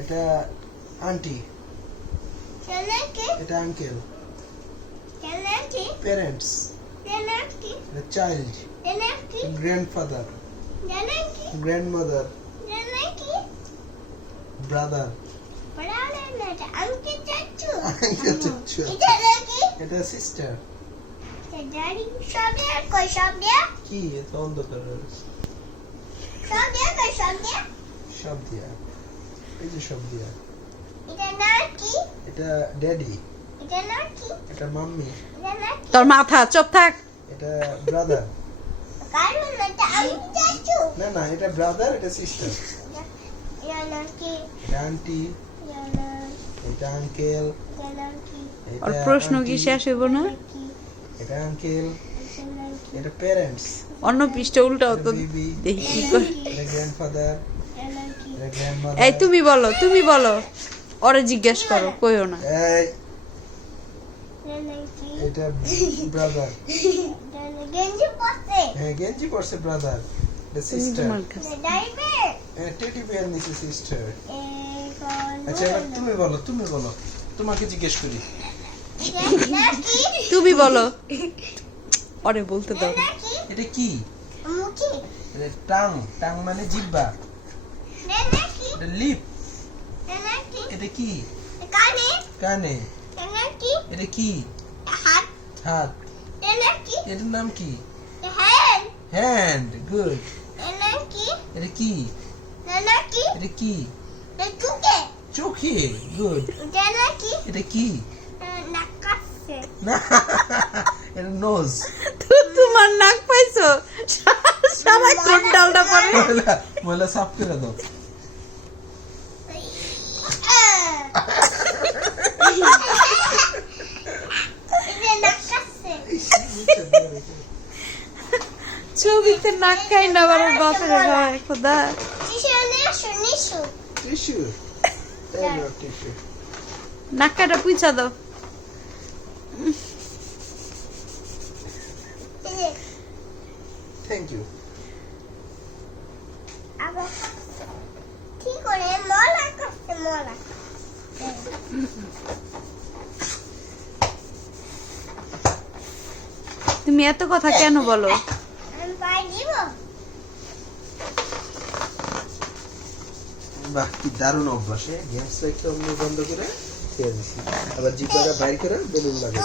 এটা আন্টি। এটা uncle. Parents. এটা child. Grandfather. Grandmother. Brother. Uncle চাচু। এটা সিস্টার। কি এটা অন্ধকার সব দিয়া এই যে সব দিয়া এটা ড্যাডি। এটা মাম্মি। তোর মাথা চুপ থাক। এটা ব্রাদার। না না এটা ব্রাদার এটা সিস্টার। এটা আন্টি। এটা আঙ্কেল। আর প্রশ্ন কি শেষ হইব না? এটা আঙ্কেল। এটা প্যারেন্টস। অন্য পৃষ্ঠা উল্টাও তো দেখি কি করে। এটা গ্র্যান্ডফাদার। এটা গ্র্যান্ডমাদার। এই তুমি বলো ওরে জিজ্ঞেস করো কইও না। এই এটা ব্রাদার। হ্যাঁ গেঞ্জি পরছে ব্রাদার। এটা সিস্টার। টেডি বিয়ার নিচে সিস্টার। আচ্ছা এবার তুমি বলো তোমাকে জিজ্ঞেস করি। তুমি বলো ওরে বলতে দাও। এটা কি? এটা টাং মানে জিহ্বা। এটা লিপ। এটা কি? কানে। এটা কি? হাত। এটার নাম কি? হ্যান্ড। গুড। এটা কি? এটা কি? চোখে। গুড। এটা কি? না এটা নোজ। তোমার নাক পাইছো সবাই তোর ডালটা পরে। ময়লা সাফ করে দাও। ছবিতে নাক খাই না আবার বাপের ঘরে খোদা। টিস্যু। টিস্যু। নাকটা পুইছা দাও। Thank you. তুমি এত কথা কেন বলো? বাহ কি দারুণ অভ্যাস। গেমস একটা বন্ধ করে ছেড়ে দিচ্ছি আবার জিপাটা বাইর করে বেলুন লাগাই।